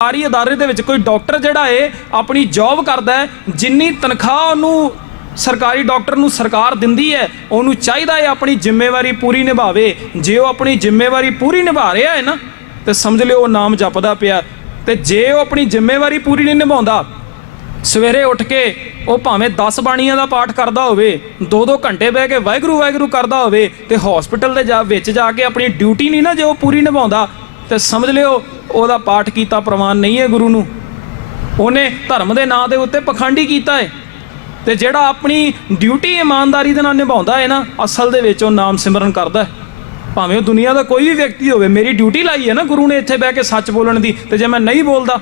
ਸਰਕਾਰੀ ਅਦਾਰੇ ਦੇ ਵਿੱਚ ਕੋਈ ਡਾਕਟਰ ਜਿਹੜਾ ਏ, ਆਪਣੀ ਜੌਬ ਕਰਦਾ ਹੈ ਜਿੰਨੀ ਤਨਖਾਹ ਉਹਨੂੰ ਸਰਕਾਰੀ ਡਾਕਟਰ ਨੂੰ ਸਰਕਾਰ ਦਿੰਦੀ ਹੈ ਉਹਨੂੰ ਚਾਹੀਦਾ ਹੈ ਆਪਣੀ ਜ਼ਿੰਮੇਵਾਰੀ ਪੂਰੀ ਨਿਭਾਵੇ। ਜੇ ਉਹ ਆਪਣੀ ਜ਼ਿੰਮੇਵਾਰੀ ਪੂਰੀ ਨਿਭਾ ਰਿਹਾ ਹੈ ਨਾ, ਤੇ ਸਮਝ ਲਿਓ ਉਹ ਨਾਮ ਜਪਦਾ ਪਿਆ। ਤੇ ਜੇ ਉਹ ਆਪਣੀ ਜ਼ਿੰਮੇਵਾਰੀ ਪੂਰੀ ਨਹੀਂ ਨਿਭਾਉਂਦਾ, ਸਵੇਰੇ ਉੱਠ ਕੇ ਉਹ ਭਾਵੇਂ 10 ਬਾਣੀਆਂ ਦਾ ਪਾਠ ਕਰਦਾ ਹੋਵੇ 2-2 ਘੰਟੇ ਬਹਿ ਕੇ ਵਾਹਿਗੁਰੂ ਵਾਹਿਗੁਰੂ ਕਰਦਾ ਹੋਵੇ, ਤੇ ਹਸਪੀਟਲ ਦੇ ਜਾ, ਵਿੱਚ ਜਾ ਕੇ ਆਪਣੀ ਡਿਊਟੀ ਨਹੀਂ ਨਾ ਜੇ ਉਹ ਪੂਰੀ ਨਿਭਾਉਂਦਾ ਤੇ ਸਮਝ ਲਿਓ, ਉਹਦਾ ਪਾਠ ਕੀਤਾ ਪ੍ਰਵਾਨ ਨਹੀਂ ਹੈ ਗੁਰੂ ਨੂੰ। ਉਹਨੇ ਧਰਮ ਦੇ ਨਾਂ ਦੇ ਉੱਤੇ ਪਖੰਡੀ ਕੀਤਾ ਹੈ। ਤੇ ਜਿਹੜਾ ਆਪਣੀ ਡਿਊਟੀ ਇਮਾਨਦਾਰੀ ਦੇ ਨਾਲ ਨਿਭਾਉਂਦਾ ਹੈ ਨਾ, ਅਸਲ ਦੇ ਵਿੱਚ ਉਹ ਨਾਮ ਸਿਮਰਨ ਕਰਦਾ ਹੈ। ਭਾਵੇਂ ਉਹ ਦੁਨੀਆ ਦਾ ਕੋਈ ਵੀ ਵਿਅਕਤੀ ਹੋਵੇ, ਮੇਰੀ ਡਿਊਟੀ ਲਾਈ ਹੈ ਨਾ ਗੁਰੂ ਨੇ ਇੱਥੇ ਬਹਿ ਕੇ ਸੱਚ ਬੋਲਣ ਦੀ, ਤੇ ਜੇ ਮੈਂ ਨਹੀਂ ਬੋਲਦਾ,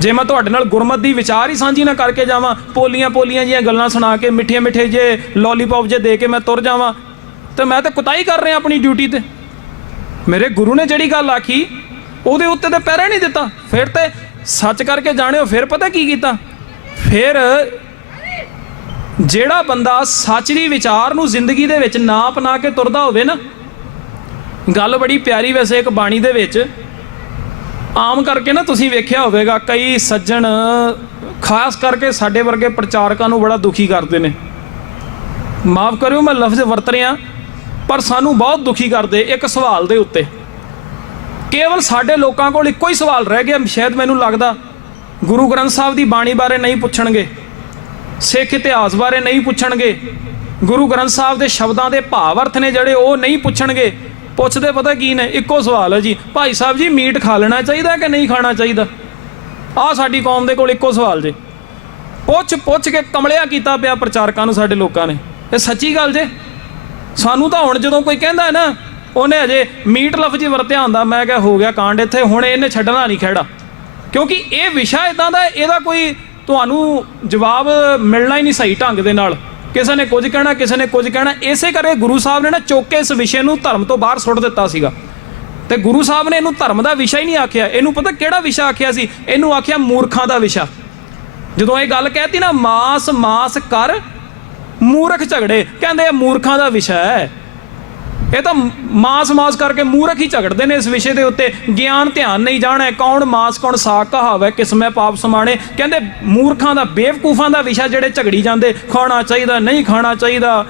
ਜੇ ਮੈਂ ਤੁਹਾਡੇ ਨਾਲ ਗੁਰਮਤ ਦੀ ਵਿਚਾਰ ਹੀ ਸਾਂਝੀ ਨਾ ਕਰਕੇ ਜਾਵਾਂ, ਪੋਲੀਆਂ ਪੋਲੀਆਂ ਜੀਆਂ ਗੱਲਾਂ ਸੁਣਾ ਕੇ, ਮਿੱਠੇ ਮਿੱਠੇ ਜੇ ਲੋਲੀਪੌਪ ਜੇ ਦੇ ਕੇ ਮੈਂ ਤੁਰ ਜਾਵਾਂ, ਤੇ ਮੈਂ ਤਾਂ ਕੁਤਾਈ ਕਰ ਰਿਹਾ ਆਪਣੀ ਡਿਊਟੀ ਤੇ। ਮੇਰੇ ਗੁਰੂ ਨੇ ਜਿਹੜੀ ਗੱਲ ਆਖੀ, ਉਹਦੇ ਉੱਤੇ ਤੇ ਪਹਿਰਾ ਨਹੀਂ ਦਿੱਤਾ। ਫਿਰ ਤੇ ਸੱਚ ਕਰਕੇ ਜਾਣਿਓ, ਫਿਰ ਪਤਾ ਕੀ ਕੀਤਾ? ਫਿਰ ਜਿਹੜਾ ਬੰਦਾ ਸੱਚ ਦੀ ਵਿਚਾਰ ਨੂੰ ਜ਼ਿੰਦਗੀ ਦੇ ਵਿੱਚ ਨਾ ਅਪਣਾ ਕੇ ਤੁਰਦਾ ਹੋਵੇ ਨਾ, ਗੱਲ ਬੜੀ ਪਿਆਰੀ ਵੈਸੇ ਇੱਕ ਬਾਣੀ ਦੇ ਵਿੱਚ, ਆਮ ਕਰਕੇ ਨਾ ਤੁਸੀਂ ਵੇਖਿਆ ਹੋਵੇਗਾ, ਕਈ ਸੱਜਣ ਖਾਸ ਕਰਕੇ ਸਾਡੇ ਵਰਗੇ ਪ੍ਰਚਾਰਕਾਂ ਨੂੰ ਬੜਾ ਦੁਖੀ ਕਰਦੇ ਨੇ। ਮਾਫ ਕਰਿਓ, ਮੈਂ ਲਫ਼ਜ਼ ਵਰਤ ਰਿਹਾ। ਪਰ ਸਾਨੂੰ ਬਹੁਤ ਦੁਖੀ ਕਰਦੇ ਇੱਕ ਸਵਾਲ ਦੇ ਉੱਤੇ। ਕੇਵਲ ਸਾਡੇ ਲੋਕਾਂ ਕੋਲ ਇੱਕੋ ਹੀ ਸਵਾਲ ਰਹਿ ਗਿਆ, ਸ਼ਾਇਦ ਮੈਨੂੰ ਲੱਗਦਾ ਗੁਰੂ ਗ੍ਰੰਥ ਸਾਹਿਬ ਦੀ ਬਾਣੀ ਬਾਰੇ ਨਹੀਂ ਪੁੱਛਣਗੇ, ਸਿੱਖ ਇਤਿਹਾਸ ਬਾਰੇ ਨਹੀਂ ਪੁੱਛਣਗੇ, ਗੁਰੂ ਗ੍ਰੰਥ ਸਾਹਿਬ ਦੇ ਸ਼ਬਦਾਂ ਦੇ ਭਾਵ ਅਰਥ ਨੇ ਜਿਹੜੇ ਉਹ ਨਹੀਂ ਪੁੱਛਣਗੇ। ਪੁੱਛਦੇ ਪਤਾ ਕੀ ਨੇ? ਇੱਕੋ ਸਵਾਲ ਹੈ ਜੀ, ਭਾਈ ਸਾਹਿਬ ਜੀ, ਮੀਟ ਖਾ ਲੈਣਾ ਚਾਹੀਦਾ ਕਿ ਨਹੀਂ ਖਾਣਾ ਚਾਹੀਦਾ? ਆਹ ਸਾਡੀ ਕੌਮ ਦੇ ਕੋਲ ਇੱਕੋ ਸਵਾਲ ਜੇ। ਪੁੱਛ ਪੁੱਛ ਕੇ ਕਮਲਿਆ ਕੀਤਾ ਪਿਆ ਪ੍ਰਚਾਰਕਾਂ ਨੂੰ ਸਾਡੇ ਲੋਕਾਂ ਨੇ। ਇਹ ਸੱਚੀ ਗੱਲ ਜੇ? ਸਾਨੂੰ ਤਾਂ ਹੁਣ ਜਦੋਂ ਕੋਈ ਕਹਿੰਦਾ ਨਾ, ਉਹਨੇ ਅਜੇ ਮੀਟ ਲਫ਼ਜ਼ ਹੀ ਵਰਤਿਆ ਹੁੰਦਾ, ਮੈਂ ਕਿਹਾ ਹੋ ਗਿਆ ਕਾਂਡ, ਇੱਥੇ ਹੁਣ ਇਹਨੇ ਛੱਡਣਾ ਨਹੀਂ ਖਹਿੜਾ। ਕਿਉਂਕਿ ਇਹ ਵਿਸ਼ਾ ਇਦਾਂ ਦਾ ਇਹਦਾ ਕੋਈ ਤੁਹਾਨੂੰ ਜਵਾਬ ਮਿਲਣਾ ਹੀ ਨਹੀਂ ਸਹੀ ਢੰਗ ਦੇ ਨਾਲ। ਕਿਸੇ ਨੇ ਕੁਝ ਕਹਿਣਾ, ਕਿਸੇ ਨੇ ਕੁਝ ਕਹਿਣਾ, ਇਸੇ ਕਰਕੇ ਗੁਰੂ ਸਾਹਿਬ ਨੇ ਨਾ ਚੁੱਕ ਕੇ ਇਸ ਵਿਸ਼ੇ ਨੂੰ ਧਰਮ ਤੋਂ ਬਾਹਰ ਸੁੱਟ ਦਿੱਤਾ ਸੀਗਾ। ਤੇ ਗੁਰੂ ਸਾਹਿਬ ਨੇ ਇਹਨੂੰ ਧਰਮ ਦਾ ਵਿਸ਼ਾ ਹੀ ਨਹੀਂ ਆਖਿਆ, ਇਹਨੂੰ ਪਤਾ ਕਿਹੜਾ ਵਿਸ਼ਾ ਆਖਿਆ ਸੀ? ਇਹਨੂੰ ਆਖਿਆ ਮੂਰਖਾਂ ਦਾ ਵਿਸ਼ਾ। ਜਦੋਂ ਇਹ ਗੱਲ ਕਹਿਤੀ ਨਾ ਮਾਸ ਮਾਸ ਕਰ ਮੂਰਖ ਝਗੜੇ, ਕਹਿੰਦੇ ਇਹ ਮੂਰਖਾਂ ਦਾ ਵਿਸ਼ਾ ਹੈ। ਇਹ ਤਾਂ ਮਾਸ ਮਾਸ ਕਰਕੇ ਮੂਰਖ ਹੀ ਝਗੜਦੇ ਨੇ ਇਸ ਵਿਸ਼ੇ ਦੇ ਉੱਤੇ। ਗਿਆਨ ਧਿਆਨ ਨਹੀਂ ਜਾਣਾ, ਕੌਣ ਮਾਸ, ਕੌਣ ਸਾਗ ਕਹਾਵੇ, ਕਿਸਮੇ ਪਾਪ ਸਮਾਣੇ। ਕਹਿੰਦੇ ਮੂਰਖਾਂ ਦਾ, ਬੇਵਕੂਫਾਂ ਦਾ ਵਿਸ਼ਾ ਜਿਹੜੇ ਝਗੜੀ ਜਾਂਦੇ, ਖਾਣਾ ਚਾਹੀਦਾ, ਨਹੀਂ ਖਾਣਾ ਚਾਹੀਦਾ।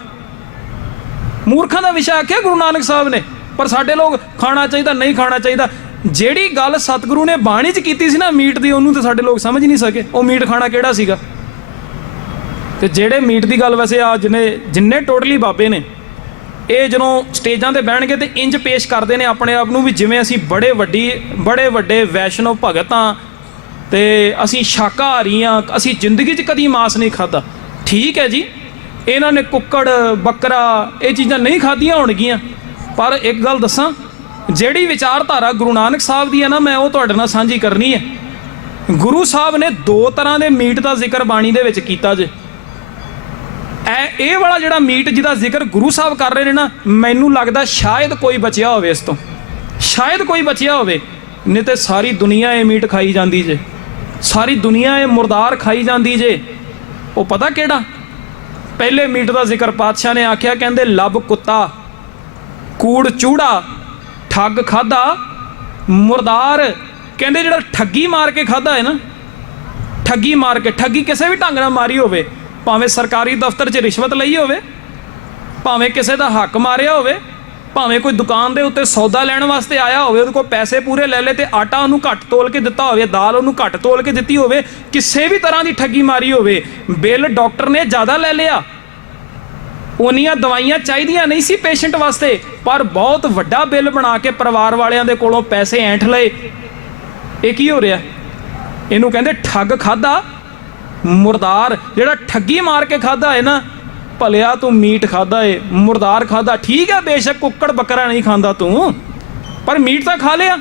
ਮੂਰਖਾਂ ਦਾ ਵਿਸ਼ਾ ਆਖਿਆ ਗੁਰੂ ਨਾਨਕ ਸਾਹਿਬ ਨੇ, ਪਰ ਸਾਡੇ ਲੋਕ ਖਾਣਾ ਚਾਹੀਦਾ, ਨਹੀਂ ਖਾਣਾ ਚਾਹੀਦਾ। ਜਿਹੜੀ ਗੱਲ ਸਤਿਗੁਰੂ ਨੇ ਬਾਣੀ 'ਚ ਕੀਤੀ ਸੀ ਨਾ ਮੀਟ ਦੀ, ਉਹਨੂੰ ਤਾਂ ਸਾਡੇ ਲੋਕ ਸਮਝ ਨਹੀਂ ਸਕੇ। ਉਹ ਮੀਟ ਖਾਣਾ ਕਿਹੜਾ ਸੀਗਾ? ਤੇ ਜਿਹੜੇ ਮੀਟ ਦੀ ਗੱਲ ਵੈਸੇ ਆ ਜਿਹਨੇ ਜਿੰਨੇ ਟੋਟਲੀ ਬਾਬੇ ਨੇ, ਇਹ ਜਦੋਂ ਸਟੇਜਾਂ ਤੇ ਬਹਿਣਗੇ ਤੇ ਇੰਜ ਪੇਸ਼ ਕਰਦੇ ਨੇ ਆਪਣੇ ਆਪ ਨੂੰ ਵੀ ਜਿਵੇਂ ਅਸੀਂ ਬੜੇ ਵੱਡੀ, ਬੜੇ ਵੱਡੇ ਵੈਸ਼ਨੋ ਭਗਤ ਹਾਂ ਤੇ ਅਸੀਂ ਸ਼ਾਕਾਹਾਰੀ ਹਾਂ ਅਸੀਂ ਜ਼ਿੰਦਗੀ 'ਚ ਕਦੀ ਮਾਸ ਨਹੀਂ ਖਾਦਾ ਠੀਕ ਹੈ ਜੀ, ਇਹਨਾਂ ਨੇ ਕੁੱਕੜ, ਬੱਕਰਾ, ਇਹ ਚੀਜ਼ਾਂ ਨਹੀਂ ਖਾਧੀਆਂ ਹੋਣਗੀਆਂ। ਪਰ ਇੱਕ ਗੱਲ ਦੱਸਾਂ, ਜਿਹੜੀ ਵਿਚਾਰਧਾਰਾ ਗੁਰੂ ਨਾਨਕ ਸਾਹਿਬ ਦੀ ਹੈ ਨਾ, ਮੈਂ ਉਹ ਤੁਹਾਡੇ ਨਾਲ ਸਾਂਝੀ ਕਰਨੀ ਹੈ। ਗੁਰੂ ਸਾਹਿਬ ਨੇ ਦੋ ਤਰ੍ਹਾਂ ਦੇ ਮੀਟ ਦਾ ਜ਼ਿਕਰ ਬਾਣੀ ਦੇ ਵਿੱਚ ਕੀਤਾ ਜੇ। ਇਹ ਇਹ ਵਾਲਾ ਜਿਹੜਾ ਮੀਟ ਜਿਹਦਾ ਜ਼ਿਕਰ ਗੁਰੂ ਸਾਹਿਬ ਕਰ ਰਹੇ ਨੇ ਨਾ, ਮੈਨੂੰ ਲੱਗਦਾ ਸ਼ਾਇਦ ਕੋਈ ਬਚਿਆ ਹੋਵੇ ਇਸ ਤੋਂ। ਸ਼ਾਇਦ ਕੋਈ ਬਚਿਆ ਹੋਵੇ, ਨਹੀਂ ਤੇ ਸਾਰੀ ਦੁਨੀਆ ਇਹ ਮੀਟ ਖਾਈ ਜਾਂਦੀ ਜੇ। ਸਾਰੀ ਦੁਨੀਆ ਇਹ ਮੁਰਦਾਰ ਖਾਈ ਜਾਂਦੀ ਜੇ। ਉਹ ਪਤਾ ਕਿਹੜਾ? ਪਹਿਲੇ ਮੀਟ ਦਾ ਜ਼ਿਕਰ ਪਾਤਸ਼ਾਹ ਨੇ ਆਖਿਆ, ਕਹਿੰਦੇ, ਲੱਭ ਕੁੱਤਾ, ਕੂੜ ਚੂੜਾ, ਠੱਗ ਖਾਦਾ ਮੁਰਦਾਰ। ਕਹਿੰਦੇ, ਜਿਹੜਾ ਠੱਗੀ ਮਾਰ ਕੇ ਖਾਦਾ ਹੈ ਨਾ, ਠੱਗੀ ਮਾਰ ਕੇ, ਠੱਗੀ ਕਿਸੇ ਵੀ ਢੰਗ ਨਾਲ ਮਾਰੀ ਹੋਵੇ ਭਾਵੇਂ ਸਰਕਾਰੀ ਦਫ਼ਤਰ 'ਚ ਰਿਸ਼ਵਤ ਲਈ ਹੋਵੇ, ਭਾਵੇਂ ਕਿਸੇ ਦਾ ਹੱਕ ਮਾਰਿਆ ਹੋਵੇ, ਭਾਵੇਂ ਕੋਈ ਦੁਕਾਨ ਦੇ ਉੱਤੇ ਸੌਦਾ ਲੈਣ ਵਾਸਤੇ ਆਇਆ ਹੋਵੇ, ਉਹਦੇ ਕੋਲ ਪੈਸੇ ਪੂਰੇ ਲੈ ਲਏ ਤੇ ਆਟਾ ਉਹਨੂੰ ਘੱਟ ਤੋਲ ਕੇ ਦਿੱਤਾ ਹੋਵੇ ਦਾਲ ਉਹਨੂੰ ਘੱਟ ਤੋਲ ਕੇ ਦਿੱਤੀ ਹੋਵੇ, ਕਿਸੇ ਵੀ ਤਰ੍ਹਾਂ ਦੀ ਠੱਗੀ ਮਾਰੀ ਹੋਵੇ, ਬਿੱਲ ਡਾਕਟਰ ਨੇ ਜ਼ਿਆਦਾ ਲੈ ਲਿਆ। ਉਨੀਆਂ ਦਵਾਈਆਂ ਚਾਹੀਦੀਆਂ ਨਹੀਂ ਸੀ ਪੇਸ਼ੈਂਟ ਵਾਸਤੇ, ਪਰ ਬਹੁਤ ਵੱਡਾ ਬਿੱਲ ਬਣਾ ਕੇ ਪਰਿਵਾਰ ਵਾਲਿਆਂ ਦੇ ਕੋਲੋਂ ਪੈਸੇ ਐਂਠ ਲਏ। ਇਹ ਕੀ ਹੋ ਰਿਹਾ? ਇਹਨੂੰ ਕਹਿੰਦੇ ਠੱਗ ਖਾਦਾ ਮੁਰਦਾਰ ਜਿਹੜਾ ਠੱਗੀ ਮਾਰ ਕੇ ਖਾਦਾ ਹੈ ਨਾ, ਭਲਿਆ ਤੂੰ ਮੀਟ ਖਾਦਾ ਏ, ਮੁਰਦਾਰ ਖਾਦਾ ਠੀਕ ਹੈ ਬੇਸ਼ੱਕ ਕੁੱਕੜ ਬੱਕਰਾ ਨਹੀਂ ਖਾਂਦਾ ਤੂੰ, ਪਰ ਮੀਟ ਤਾਂ ਖਾ ਲਿਆ।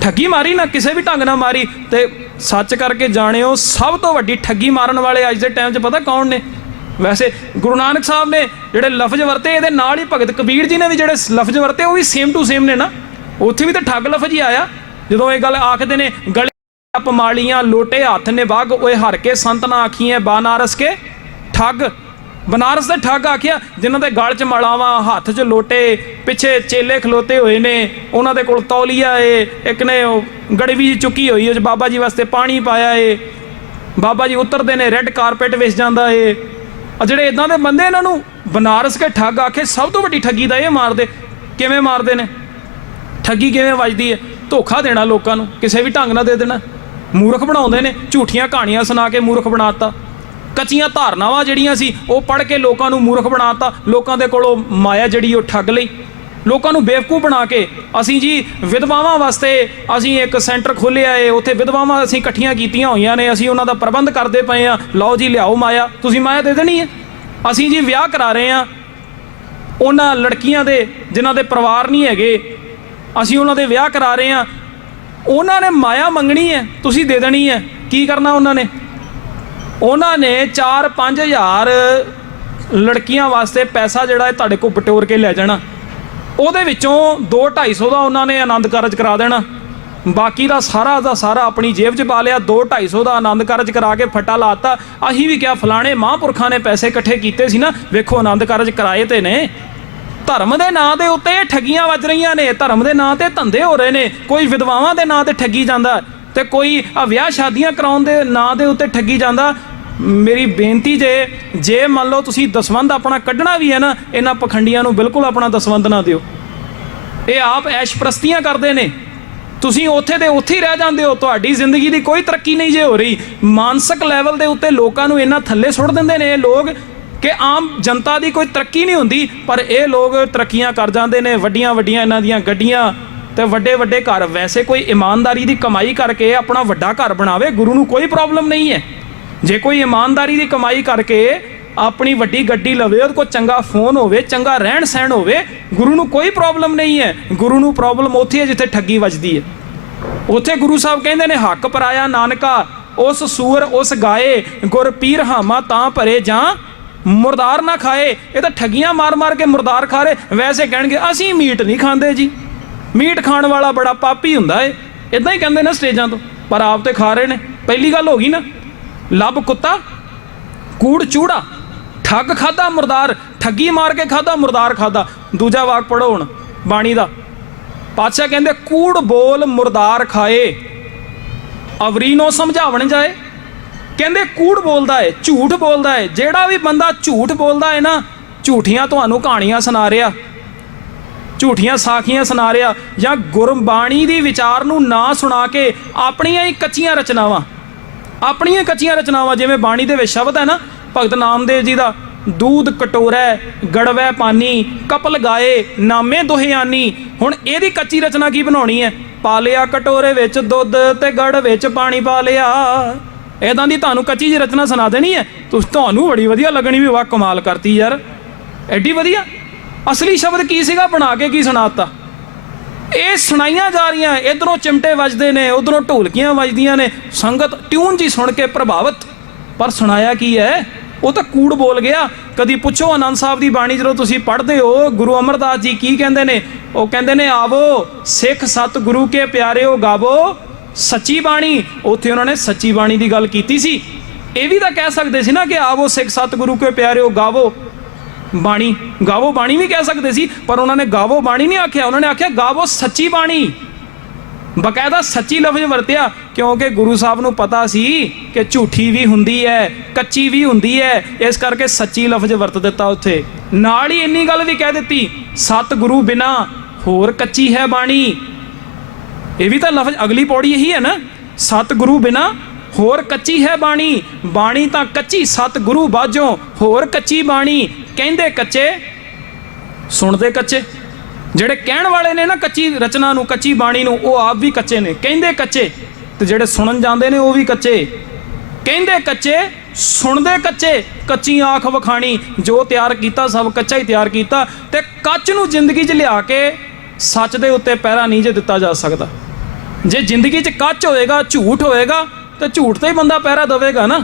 ਠੱਗੀ ਮਾਰੀ ਨਾ, ਕਿਸੇ ਵੀ ਢੰਗ ਨਾਲ ਮਾਰੀ, ਤੇ ਸੱਚ ਕਰਕੇ ਜਾਣਿਓ, ਸਭ ਤੋਂ ਵੱਡੀ ਠੱਗੀ ਮਾਰਨ ਵਾਲੇ ਅੱਜ ਦੇ ਟਾਈਮ 'ਚ ਪਤਾ ਕੌਣ ਨੇ? ਵੈਸੇ ਗੁਰੂ ਨਾਨਕ ਸਾਹਿਬ ਨੇ ਜਿਹੜੇ ਲਫ਼ਜ਼ ਵਰਤੇ, ਇਹਦੇ ਨਾਲ ਹੀ ਭਗਤ ਕਬੀਰ ਜੀ ਨੇ ਵੀ ਜਿਹੜੇ ਲਫ਼ਜ਼ ਵਰਤੇ, ਉਹ ਵੀ ਸੇਮ ਟੂ ਸੇਮ ਨੇ ਨਾ। ਉੱਥੇ ਵੀ ਤਾਂ ਠੱਗ ਲਫ਼ਜ਼ ਹੀ ਆਇਆ, ਜਦੋਂ ਇਹ ਗੱਲ ਆਖਦੇ ਨੇ ਗਲੇ ਮਾਲੀਆਂ ਲੋਟੇ ਹੱਥ ਨੇ ਵਗ ਓਏ ਹਰ ਕੇ ਸੰਤ ਨਾ ਆਖੀਏ ਬਾਨਾਰਸ ਕੇ ਠੱਗ। ਬਨਾਰਸ ਦੇ ਠੱਗ ਆਖਿਆ, ਜਿਨ੍ਹਾਂ ਦੇ ਗਲ 'ਚ ਮਾਲਾਵਾਂ, ਹੱਥ 'ਚ ਲੋਟੇ, ਪਿੱਛੇ ਚੇਲੇ ਖਲੋਤੇ ਹੋਏ ਨੇ, ਉਹਨਾਂ ਦੇ ਕੋਲ ਤੌਲੀਆ ਏ, ਇੱਕ ਨੇ ਉਹ ਗੜਵੀ ਚੁੱਕੀ ਹੋਈ ਹੈ ਬਾਬਾ ਜੀ ਵਾਸਤੇ ਪਾਣੀ ਪਾਇਆ ਏ। ਬਾਬਾ ਜੀ ਉਤਰਦੇ ਨੇ, ਰੈੱਡ ਕਾਰਪੇਟ ਵੇਚ ਜਾਂਦਾ ਏ। ਆ ਜਿਹੜੇ ਇਦਾਂ ਦੇ ਬੰਦੇ ਇਹਨਾਂ ਨੂੰ, ਬਨਾਰਸ ਕੇ ਠੱਗ ਆਖੇ, ਸਭ ਤੋਂ ਵੱਡੀ ਠੱਗੀ ਦਾ ਇਹ ਮਾਰਦੇ, ਕਿਵੇਂ ਮਾਰਦੇ ਨੇ? ਠੱਗੀ ਕਿਵੇਂ ਵੱਜਦੀ ਹੈ ਧੋਖਾ ਦੇਣਾ ਲੋਕਾਂ ਨੂੰ, ਕਿਸੇ ਵੀ ਢੰਗ ਨਾਲ ਦੇ ਦੇਣਾ। ਮੂਰਖ ਬਣਾਉਂਦੇ ਨੇ, ਝੂਠੀਆਂ ਕਹਾਣੀਆਂ ਸੁਣਾ ਕੇ ਮੂਰਖ ਬਣਾਤਾ। ਕੱਚੀਆਂ ਧਾਰਨਾਵਾਂ ਜਿਹੜੀਆਂ ਸੀ, ਉਹ ਪੜ੍ਹ ਕੇ ਲੋਕਾਂ ਨੂੰ ਮੂਰਖ ਬਣਾਤਾ। ਲੋਕਾਂ ਦੇ ਕੋਲੋਂ ਮਾਇਆ ਜਿਹੜੀ, ਉਹ ਠੱਗ ਲਈ। ਲੋਕਾਂ ਨੂੰ ਬੇਵਕੂਫ ਬਣਾ ਕੇ ਅਸੀਂ ਜੀ ਵਿਧਵਾਵਾਂ ਵਾਸਤੇ ਅਸੀਂ ਇੱਕ ਸੈਂਟਰ ਖੋਲ੍ਹਿਆ ਏ, ਉੱਥੇ ਵਿਧਵਾਵਾਂ ਅਸੀਂ ਇਕੱਠੀਆਂ ਕੀਤੀਆਂ ਹੋਈਆਂ ਨੇ, ਅਸੀਂ ਉਹਨਾਂ ਦਾ ਪ੍ਰਬੰਧ ਕਰਦੇ ਪਏ ਆ। ਲਓ ਜੀ, ਲਿਆਓ ਮਾਇਆ। ਤੁਸੀਂ ਮਾਇਆ ਦੇ ਦੇਣੀ ਹੈ ਅਸੀਂ ਜੀ ਵਿਆਹ ਕਰਾ ਰਹੇ ਆ। ਉਹਨਾਂ ਲੜਕੀਆਂ ਦੇ, ਜਿਨ੍ਹਾਂ ਦੇ ਪਰਿਵਾਰ ਨਹੀਂ ਹੈਗੇ, ਅਸੀਂ ਉਹਨਾਂ ਦੇ ਵਿਆਹ ਕਰਾ ਰਹੇ ਆ। ਉਹਨਾਂ ਨੇ ਮਾਇਆ ਮੰਗਣੀ ਹੈ, ਤੁਸੀਂ ਦੇ ਦੇਣੀ ਹੈ। ਕੀ ਕਰਨਾ ਉਹਨਾਂ ਨੇ? ਉਹਨਾਂ ਨੇ 4-5000 ਲੜਕੀਆਂ ਵਾਸਤੇ ਪੈਸਾ ਜਿਹੜਾ ਹੈ ਤੁਹਾਡੇ ਕੋਲ ਬਟੋਰ ਕੇ ਲੈ ਜਾਣਾ। ਉਹਦੇ ਵਿੱਚੋਂ 2-250 ਦਾ ਉਹਨਾਂ ਨੇ ਆਨੰਦ ਕਾਰਜ ਕਰਾ ਦੇਣਾ। ਬਾਕੀ ਦਾ ਸਾਰਾ ਦਾ ਸਾਰਾ ਆਪਣੀ ਜੇਬ 'ਚ ਪਾ ਲਿਆ 2-250 ਦਾ ਆਨੰਦ ਕਾਰਜ ਕਰਾ ਕੇ ਫੱਟਾ ਲਾਤਾ। ਅਸੀਂ ਵੀ ਕਿਹਾ, ਫਲਾਣੇ ਮਹਾਂਪੁਰਖਾਂ ਨੇ ਪੈਸੇ ਇਕੱਠੇ ਕੀਤੇ ਸੀ ਨਾ, ਵੇਖੋ ਆਨੰਦ ਕਾਰਜ ਕਰਾਏ ਤੇ ਨੇ। ਧਰਮ ਦੇ ਨਾਂ ਦੇ ਉੱਤੇ ਠੱਗੀਆਂ ਵੱਜ ਰਹੀਆਂ ਨੇ। ਧਰਮ ਦੇ ਨਾਂ ਤੇ ਧੰਦੇ ਹੋ ਰਹੇ ਨੇ। ਕੋਈ ਵਿਧਵਾਵਾਂ ਦੇ ਨਾਂ ਤੇ ਠੱਗੀ ਜਾਂਦਾ ਤੇ ਕੋਈ ਆ ਵਿਆਹ ਸ਼ਾਦੀਆਂ ਕਰਾਉਣ ਦੇ ਨਾਂ ਦੇ ਉੱਤੇ ਠੱਗੀ ਜਾਂਦਾ। ਮੇਰੀ ਬੇਨਤੀ ਜੇ ਜੇ ਮੰਨ ਲਓ ਤੁਸੀਂ ਦਸਵੰਦ ਆਪਣਾ ਕੱਢਣਾ ਵੀ ਹੈ ਨਾ, ਇਹਨਾਂ ਪਖੰਡੀਆਂ ਨੂੰ ਬਿਲਕੁਲ ਆਪਣਾ ਦਸਵੰਦ ਨਾ ਦਿਓ। ਇਹ ਆਪ ਐਸ਼ ਪ੍ਰਸਤੀਆਂ ਕਰਦੇ ਨੇ। ਤੁਸੀਂ ਉੱਥੇ ਦੇ ਉੱਥੇ ਹੀ ਰਹਿ ਜਾਂਦੇ ਹੋ। ਤੁਹਾਡੀ ਜ਼ਿੰਦਗੀ ਦੀ ਕੋਈ ਤਰੱਕੀ ਨਹੀਂ ਜੇ ਹੋ ਰਹੀ। ਮਾਨਸਿਕ ਲੈਵਲ ਦੇ ਉੱਤੇ ਲੋਕਾਂ ਨੂੰ ਇੰਨਾ ਥੱਲੇ ਸੁੱਟ ਦਿੰਦੇ ਨੇ। ਇਹ ਲੋਕ ਕਿ ਆਮ ਜਨਤਾ ਦੀ ਕੋਈ ਤਰੱਕੀ ਨਹੀਂ ਹੁੰਦੀ, ਪਰ ਇਹ ਲੋਕ ਤਰੱਕੀਆਂ ਕਰ ਜਾਂਦੇ ਨੇ ਵੱਡੀਆਂ ਵੱਡੀਆਂ ਇਹਨਾਂ ਦੀਆਂ ਗੱਡੀਆਂ ਤੇ ਵੱਡੇ ਵੱਡੇ ਘਰ। ਵੈਸੇ ਕੋਈ ਇਮਾਨਦਾਰੀ ਦੀ ਕਮਾਈ ਕਰਕੇ ਆਪਣਾ ਵੱਡਾ ਘਰ ਬਣਾਵੇ, ਗੁਰੂ ਨੂੰ ਕੋਈ ਪ੍ਰੋਬਲਮ ਨਹੀਂ ਹੈ। ਜੇ ਕੋਈ ਇਮਾਨਦਾਰੀ ਦੀ ਕਮਾਈ ਕਰਕੇ ਆਪਣੀ ਵੱਡੀ ਗੱਡੀ ਲਵੇ, ਉਹਦੇ ਕੋਲ ਚੰਗਾ ਫੋਨ ਹੋਵੇ, ਚੰਗਾ ਰਹਿਣ ਸਹਿਣ ਹੋਵੇ, ਗੁਰੂ ਨੂੰ ਕੋਈ ਪ੍ਰੋਬਲਮ ਨਹੀਂ ਹੈ। ਗੁਰੂ ਨੂੰ ਪ੍ਰੋਬਲਮ ਉੱਥੇ ਹੈ ਜਿੱਥੇ ਠੱਗੀ ਵੱਜਦੀ ਹੈ। ਉੱਥੇ ਗੁਰੂ ਸਾਹਿਬ ਕਹਿੰਦੇ ਨੇ, ਹੱਕ ਪਰਾਇਆ ਨਾਨਕਾ, ਉਸ ਸੂਰ ਉਸ ਗਾਏ, ਗੁਰ ਪੀਰ ਹਾਮਾ ਤਾਂ ਭਰੇ ਜਾਂ ਮੁਰਦਾਰ ਨਾ ਖਾਏ, ਇਹ ਤਾਂ ਠੱਗੀਆਂ ਮਾਰ ਮਾਰ ਕੇ ਮੁਰਦਾਰ ਖਾ ਰਹੇ। ਵੈਸੇ ਕਹਿਣਗੇ, ਅਸੀਂ ਮੀਟ ਨਹੀਂ ਖਾਂਦੇ ਜੀ। ਮੀਟ ਖਾਣ ਵਾਲਾ ਬੜਾ ਪਾਪੀ ਹੁੰਦਾ ਏ। ਇਦਾਂ ਹੀ ਕਹਿੰਦੇ ਨੇ ਸਟੇਜਾਂ ਤੋਂ, ਪਰ ਆਪ ਤੇ ਖਾ ਰਹੇ ਨੇ। ਪਹਿਲੀ ਗੱਲ ਹੋ ਗਈ ਨਾ, ਲੱਭ ਕੁੱਤਾ, ਕੂੜ ਚੂੜਾ, ਠੱਗ ਖਾਦਾ ਮੁਰਦਾਰ, ਠੱਗੀ ਮਾਰ ਕੇ ਖਾਦਾ ਮੁਰਦਾਰ ਖਾਦਾ ਦੂਜਾ ਵਾਕ ਪੜੋ ਹੁਣ, ਬਾਣੀ ਦਾ। ਪਾਤਸ਼ਾਹ ਕਹਿੰਦੇ, ਕੂੜ ਬੋਲ ਮੁਰਦਾਰ ਖਾਏ। ਅਵਰੀ ਨੂੰ ਸਮਝਾਵਣ ਜਾਏ। ਕਹਿੰਦੇ ਕੂੜ ਬੋਲਦਾ ਏ, ਝੂਠ ਬੋਲਦਾ ਏ, ਜਿਹੜਾ ਵੀ ਬੰਦਾ ਝੂਠ ਬੋਲਦਾ ਏ ਨਾ, ਝੂਠੀਆਂ ਤੁਹਾਨੂੰ ਕਹਾਣੀਆਂ ਸੁਣਾ ਰਿਹਾ। ਝੂਠੀਆਂ ਸਾਖੀਆਂ ਸੁਣਾ ਰਿਹਾ ਜਾਂ ਗੁਰਬਾਣੀ ਦੀ ਵਿਚਾਰ ਨੂੰ ਨਾ ਸੁਣਾ ਕੇ ਆਪਣੀਆਂ ਹੀ ਕੱਚੀਆਂ ਰਚਨਾਵਾਂ। ਆਪਣੀਆਂ ਕੱਚੀਆਂ ਰਚਨਾਵਾਂ, ਜਿਵੇਂ ਬਾਣੀ ਦੇ ਵਿੱਚ ਸ਼ਬਦ ਹੈ ਨਾ, ਭਗਤ ਨਾਮਦੇਵ ਜੀ ਦਾ, ਦੂਧ ਕਟੋਰੈ, ਗੜਵੈ ਪਾਨੀ, ਕਪਲ ਗਾਏ, ਨਾਮੇ ਦੁਹਿਆਨੀ ਹੁਣ ਇਹਦੀ ਕੱਚੀ ਰਚਨਾ ਕੀ ਬਣਾਉਣੀ ਹੈ? ਪਾ ਲਿਆ ਕਟੋਰੇ ਵਿੱਚ ਦੁੱਧ ਤੇ ਗੜ ਵਿੱਚ ਪਾਣੀ ਪਾ ਲਿਆ। ਇਦਾਂ ਦੀ ਤੁਹਾਨੂੰ ਕੱਚੀ ਜਿਹੀ ਰਚਨਾ ਸੁਣਾ ਦੇਣੀ ਹੈ। ਤੁਸੀਂ ਤੁਹਾਨੂੰ ਬੜੀ ਵਧੀਆ ਲੱਗਣੀ ਵੀ ਵਾਹ ਕਮਾਲ ਕਰਤੀ ਯਾਰ। ਐਡੀ ਵਧੀਆ? ਅਸਲੀ ਸ਼ਬਦ ਕੀ ਸੀਗਾ? ਬਣਾ ਕੇ ਕੀ ਸੁਣਾਤਾ? ਇਹ ਸੁਣਾਈਆਂ ਜਾ ਰਹੀਆਂ ਇਧਰੋਂ ਚਿਮਟੇ ਵੱਜਦੇ ਨੇ, ਉਧਰੋਂ ਢੋਲਕੀਆਂ ਵੱਜਦੀਆਂ ਨੇ। ਸੰਗਤ ਟਿਊਨ ਜੀ ਸੁਣ ਕੇ ਪ੍ਰਭਾਵਿਤ। ਪਰ ਸੁਣਾਇਆ ਕੀ ਹੈ? ਉਹ ਤਾਂ ਕੂੜ ਬੋਲ ਗਿਆ। ਕਦੀ ਪੁੱਛੋ ਆਨੰਦ ਸਾਹਿਬ ਦੀ ਬਾਣੀ ਜਦੋਂ ਤੁਸੀਂ ਪੜ੍ਹਦੇ ਹੋ, ਗੁਰੂ ਅਮਰਦਾਸ ਜੀ ਕੀ ਕਹਿੰਦੇ ਨੇ? ਉਹ ਕਹਿੰਦੇ ਨੇ, ਆਵੋ, ਸਿੱਖ ਸਤ ਗੁਰੂ ਕੇ ਪਿਆਰਿਓ ਗਾਵੋ। ਸੱਚੀ ਬਾਣੀ, ਉੱਥੇ ਉਹਨਾਂ ਨੇ ਸੱਚੀ ਬਾਣੀ ਦੀ ਗੱਲ ਕੀਤੀ ਸੀ। ਇਹ ਵੀ ਤਾਂ ਕਹਿ ਸਕਦੇ ਸੀ ਨਾ ਕਿ ਆਵੋ ਸਿੱਖ ਸਤਿਗੁਰੂ ਕੇ ਪਿਆਰਿਓ, ਗਾਵੋ ਬਾਣੀ ਗਾਵੋ ਬਾਣੀ ਵੀ ਕਹਿ ਸਕਦੇ ਸੀ, ਪਰ ਉਹਨਾਂ ਨੇ ਗਾਵੋ ਬਾਣੀ ਨਹੀਂ ਆਖਿਆ। ਉਹਨਾਂ ਨੇ ਆਖਿਆ, ਗਾਵੋ ਸੱਚੀ ਬਾਣੀ। ਬਕਾਇਦਾ ਸੱਚੀ ਲਫ਼ਜ਼ ਵਰਤਿਆ, ਕਿਉਂਕਿ ਗੁਰੂ ਸਾਹਿਬ ਨੂੰ ਪਤਾ ਸੀ ਕਿ ਝੂਠੀ ਵੀ ਹੁੰਦੀ ਹੈ, ਕੱਚੀ ਵੀ ਹੁੰਦੀ ਹੈ, ਇਸ ਕਰਕੇ ਸੱਚੀ ਲਫ਼ਜ਼ ਵਰਤ ਦਿੱਤਾ ਉੱਥੇ। ਨਾਲ ਹੀ ਇੰਨੀ ਗੱਲ ਵੀ ਕਹਿ ਦਿੱਤੀ ਸਤ ਗੁਰੂ ਬਿਨਾ ਹੋਰ ਕੱਚੀ ਹੈ ਬਾਣੀ। ਇਹ ਵੀ ਤਾਂ ਲਫ਼ਜ਼ ਅਗਲੀ ਪੌੜੀ ਇਹੀ ਹੈ ਨਾ। ਸਤਿਗੁਰੂ ਬਿਨਾ ਹੋਰ ਕੱਚੀ ਹੈ ਬਾਣੀ। ਬਾਣੀ ਤਾਂ ਕੱਚੀ, ਸਤਿਗੁਰੂ ਬਾਝੋਂ ਹੋਰ ਕੱਚੀ ਬਾਣੀ। ਕਹਿੰਦੇ ਕੱਚੇ, ਸੁਣਦੇ ਕੱਚੇ। ਜਿਹੜੇ ਕਹਿਣ ਵਾਲੇ ਨੇ ਨਾ ਕੱਚੀ ਰਚਨਾ ਨੂੰ, ਕੱਚੀ ਬਾਣੀ ਨੂੰ, ਉਹ ਆਪ ਵੀ ਕੱਚੇ ਨੇ। ਕਹਿੰਦੇ ਕੱਚੇ ਤੇ ਜਿਹੜੇ ਸੁਣਨ ਜਾਂਦੇ ਨੇ, ਉਹ ਵੀ ਕੱਚੇ। ਕਹਿੰਦੇ ਕੱਚੇ, ਸੁਣਦੇ ਕੱਚੇ, ਕੱਚੀ ਆਖ ਵਖਾਣੀ। ਜੋ ਤਿਆਰ ਕੀਤਾ, ਸਭ ਕੱਚਾ ਹੀ ਤਿਆਰ ਕੀਤਾ। ਤੇ ਕੱਚ ਨੂੰ ਜ਼ਿੰਦਗੀ 'ਚ ਲਿਆ ਕੇ ਸੱਚ ਦੇ ਉੱਤੇ ਪਹਿਰਾ ਨਹੀਂ ਜੇ ਦਿੱਤਾ ਜਾ ਸਕਦਾ। ਜੇ ਜ਼ਿੰਦਗੀ 'ਚ ਕੱਚ ਹੋਏਗਾ, ਝੂਠ ਹੋਏਗਾ, ਤਾਂ ਝੂਠ ਤੇ ਹੀ ਬੰਦਾ ਪਹਿਰਾ ਦੇਵੇਗਾ ਨਾ।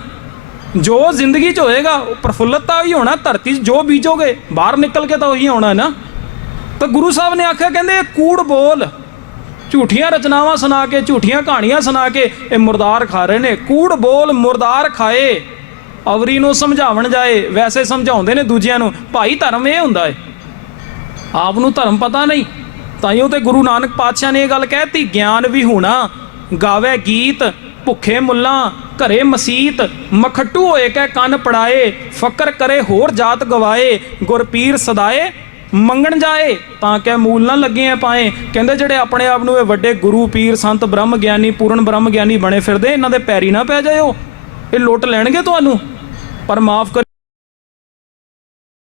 ਜੋ ਜ਼ਿੰਦਗੀ 'ਚ ਹੋਏਗਾ, ਉਹ ਪ੍ਰਫੁੱਲਤਾ ਹੀ ਹੋਣਾ, ਧਰਤੀ 'ਚ ਜੋ ਬੀਜੋਗੇ, ਬਾਹਰ ਨਿਕਲ ਕੇ ਤਾਂ ਉਹੀ ਆਉਣਾ ਨਾ। ਤਾਂ ਗੁਰੂ ਸਾਹਿਬ ਨੇ ਆਖਿਆ, ਕਹਿੰਦੇ ਕੂੜ ਬੋਲ। ਝੂਠੀਆਂ ਰਚਨਾਵਾਂ ਸੁਣਾ ਕੇ, ਝੂਠੀਆਂ ਕਹਾਣੀਆਂ ਸੁਣਾ ਕੇ, ਇਹ ਮੁਰਦਾਰ ਖਾ ਰਹੇ ਨੇ। ਕੂੜ ਬੋਲ, ਮੁਰਦਾਰ ਖਾਏ। ਅਵਰੀ ਨੂੰ ਸਮਝਾਵਣ ਜਾਏ, ਵੈਸੇ ਸਮਝਾਉਂਦੇ ਨੇ ਦੂਜਿਆਂ ਨੂੰ। ਭਾਈ ਧਰਮ ਇਹ ਹੁੰਦਾ ਏ। ਆਪ ਨੂੰ ਧਰਮ ਪਤਾ ਨਹੀਂ। ਤਾਂ ਹੀ ਉਹ ਤੇ ਗੁਰੂ ਨਾਨਕ ਪਾਤਸ਼ਾਹ ਨੇ ਇਹ ਗੱਲ ਕਹਿਤੀ ਗਿਆਨ ਵੀ ਹੋਣਾ, ਗਾਵੇ ਗੀਤ, ਭੁੱਖੇ ਮੁੱਲਾਂ, ਘਰੇ ਮਸੀਤ, ਮਖਟੂ ਹੋਏ ਕੈ ਕੰਨ ਪੜਾਏ, ਫਕਰ ਕਰੇ ਹੋਰ ਜਾਤ ਗਵਾਏ, ਗੁਰਪੀਰ ਸਦਾਏ, ਮੰਗਣ ਜਾਏ, ਤਾਂ ਕਿ ਮੂਲ ਨਾ ਲੱਗੇ ਆ ਪਾਏ। ਕਹਿੰਦੇ ਜਿਹੜੇ ਆਪਣੇ ਆਪ ਨੂੰ ਇਹ ਵੱਡੇ ਗੁਰੂ, ਪੀਰ, ਸੰਤ, ਬ੍ਰਹਮ ਗਿਆਨੀ, ਪੂਰਨ ਬ੍ਰਹਮ ਗਿਆਨੀ ਬਣੇ ਫਿਰਦੇ, ਇਹਨਾਂ ਦੇ ਪੈਰੀ ਨਾ ਪੈ ਜਾਇਓ। ਇਹ ਲੁੱਟ ਲੈਣਗੇ ਤੁਹਾਨੂੰ, ਪਰ ਮਾਫ ਕਰ